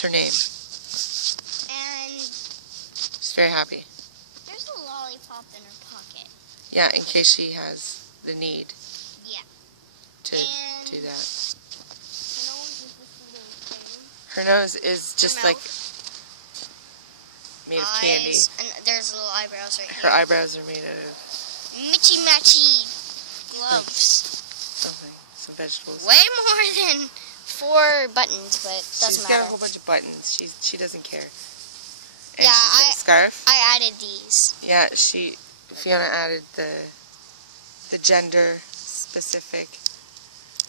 That's her name. And She's very happy. there's a lollipop in her pocket. Yeah, in case she has the need. Yeah. To do that. Her nose is this little thing. Her nose is just Her like mouth. made of Eyes, candy. and there's little eyebrows right Her here. eyebrows are made out of Mitchy-matchy gloves. something, some vegetables. Way more than 4 buttons, but doesn't She's matter. got a whole bunch of buttons. She doesn't care. And Yeah, she's got a scarf. I added these. Yeah, Fiona added the gender specific.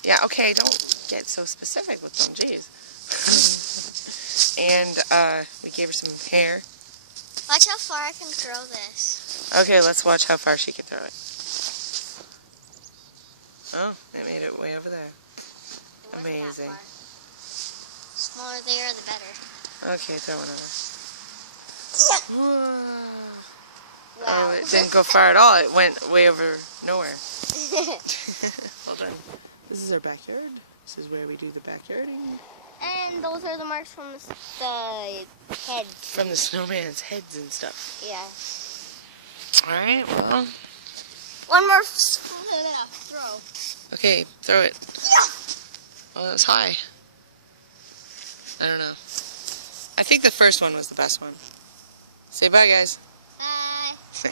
Yeah, okay, don't get so specific with them, jeez. And we gave her some hair. Watch how far I can throw this. Okay, let's watch how far she can throw it. Oh, it made it way over there. Amazing. Smaller there, the better. Okay, throw another. Whoa. Wow. Oh, it didn't go far at all. It went way over nowhere. Hold on. This is our backyard. This is where we do the backyarding. And those are the marks from the heads. From the snowman's heads and stuff. Yeah. Alright, well. One more throw. Okay, throw it. Yeah. Oh, that was high. I don't know. I think the first one was the best one. Say bye, guys. Bye.